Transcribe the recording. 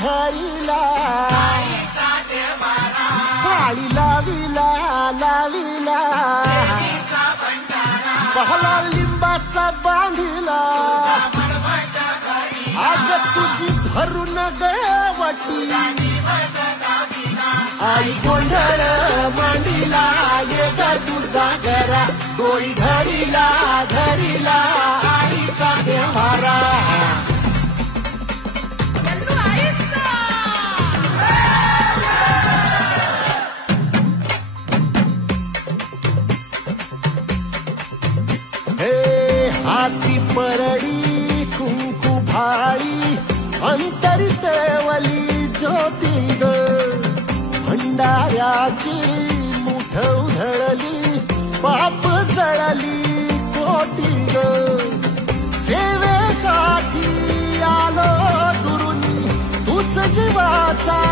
धरिला पाळी लाविला लाविला पहला लिंबाचा बांधिला आग तुझी भरून गवटी आई गोंधळ मांडिला ये ग तुझा घरा डोळी धरिला धरिला आईचा देवारा हाती परडी कुंकू भाळी अंतरितेवली ज्योती ग भंडाऱ्याची मुठ उधळली पाप जळली कोटी ग सेवेसाठी आलो दुरुनी तूच जीवाचा